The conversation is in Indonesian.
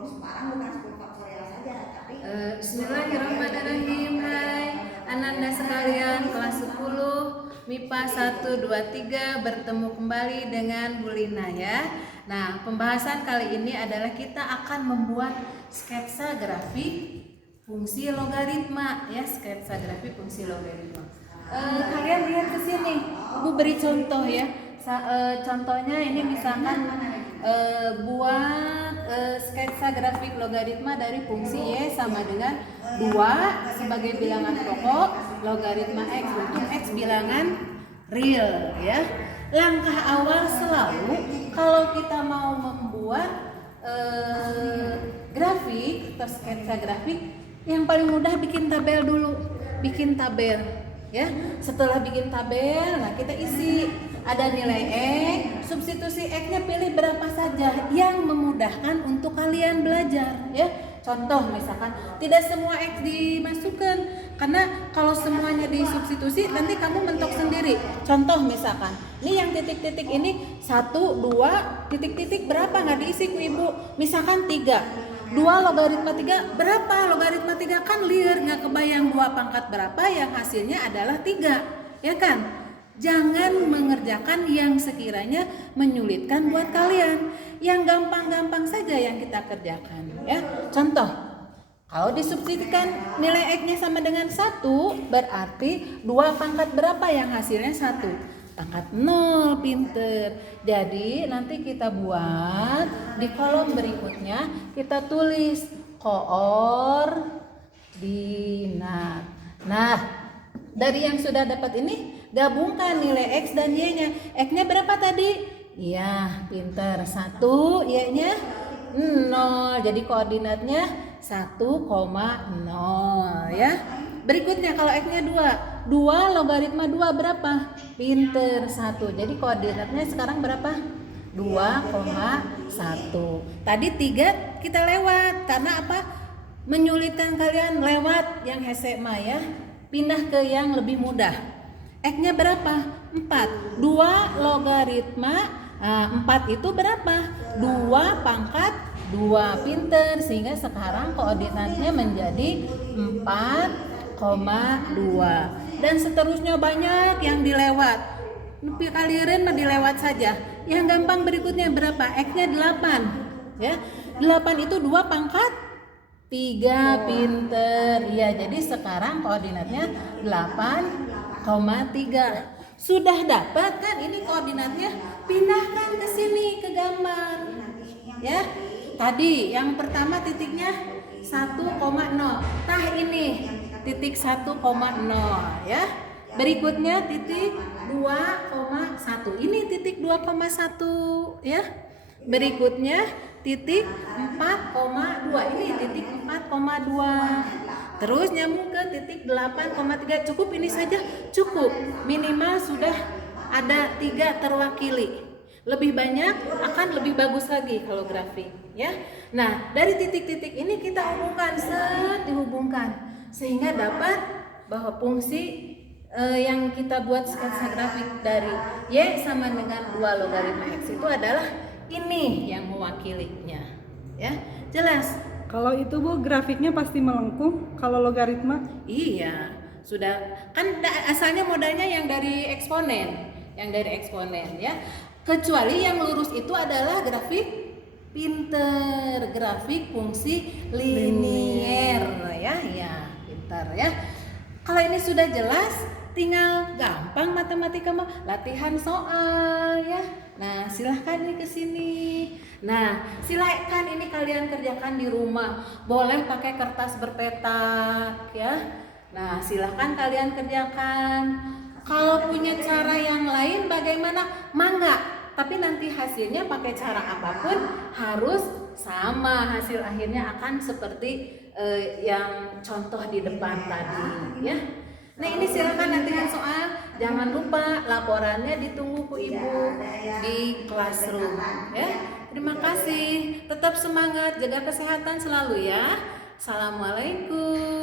Semarang bukan 10 faktorial saja, tapi Bismillahirrahmanirrahim. Hai Ananda sekalian, kelas 10 MIPA 1, 2, 3 bertemu kembali dengan Bu Lina ya. Nah, pembahasan kali ini adalah kita akan membuat sketsa grafik fungsi logaritma ya, sketsa grafik fungsi logaritma. Kalian lihat ke sini, Bu beri contoh ya. Contohnya ini misalkan buat sketsa grafik logaritma dari fungsi y sama dengan 2 sebagai bilangan pokok, logaritma x untuk x bilangan real ya. Langkah awal selalu kalau kita mau membuat grafik atau sketsa grafik, yang paling mudah bikin tabel dulu, bikin tabel ya. Setelah bikin tabel, nah kita isi ada nilai x, substitusi x-nya pilih berapa saja yang memudahkan untuk kalian belajar ya. Contoh misalkan tidak semua x dimasukkan, karena kalau semuanya disubstitusi nanti kamu mentok sendiri. Contoh misalkan ini yang titik-titik ini 1, 2, titik-titik berapa nggak diisi ku ibu, misalkan 3, 2 logaritma 3 berapa, logaritma 3 kan liar, nggak kebayang 2 pangkat berapa, yang hasilnya adalah 3 ya kan. Jangan mengerjakan yang sekiranya menyulitkan buat kalian, yang gampang-gampang saja yang kita kerjakan ya. Contoh, kalau disubstitusikan nilai x-nya sama dengan 1, berarti 2 pangkat berapa yang hasilnya 1? Pangkat 0, pinter. Jadi nanti kita buat di kolom berikutnya, kita tulis koordinat. Nah, dari yang sudah dapat ini, gabungkan nilai x dan y-nya. X-nya berapa tadi? Iya, pinter. 1, y-nya 0. Jadi koordinatnya 1,0 ya. Berikutnya kalau x-nya 2, 2 logaritma 2 berapa? Pinter, 1. Jadi koordinatnya sekarang berapa? 2,1. Tadi 3 kita lewat. Karena apa? Menyulitkan kalian lewat yang hesema ya. Pindah ke yang lebih mudah. X-nya berapa? 4. 2 logaritma 4 itu berapa? 2 pangkat 2. Pinter. Sehingga sekarang koordinatnya menjadi 4,2. Dan seterusnya banyak yang dilewat. Kalian mah dilewat saja. Yang gampang berikutnya berapa? X-nya 8 ya. 8 itu 2 pangkat 3, pinter ya. Jadi sekarang koordinatnya 8,3. Sudah dapat kan ini koordinatnya, pindahkan ke sini ke gambar ya. Tadi yang pertama titiknya 1,0. Tah ini titik 1,0 ya. Berikutnya titik 2,1. Ini titik 2,1 ya. Berikutnya titik 4,2. Ini titik 4,2. Terus nyambung ke titik 8,3. Cukup ini saja? Cukup. Minimal sudah ada 3 terwakili. Lebih banyak akan lebih bagus lagi kalau grafik ya. Nah, dari titik-titik ini kita hubungkan, dihubungkan sehingga dapat bahwa fungsi yang kita buat sketsa grafik dari y sama dengan 2 logaritma x itu adalah ini yang mewakilinya ya. Jelas? Kalau itu Bu, grafiknya pasti melengkung kalau logaritma? Iya, sudah kan asalnya modalnya yang dari eksponen, ya. Kecuali yang lurus itu adalah grafik pinter, grafik fungsi linier ya, pinter ya. Kalau ini sudah jelas, tinggal gampang matematika mah latihan soal ya. Nah, silahkan nih ke sini. Nah, silahkan ini kalian kerjakan di rumah. Boleh pakai kertas berpetak ya. Nah, silahkan kalian kerjakan. Kalau punya cara yang lain bagaimana? Mangga. Tapi nanti hasilnya pakai cara apapun harus sama, hasil akhirnya akan seperti yang contoh di depan tadi ya. Nah, ini silakan latihan soal. Jangan lupa laporannya ditunggu ku ibu di classroom ya. Terima kasih. Tetap semangat, jaga kesehatan selalu ya. Assalamualaikum.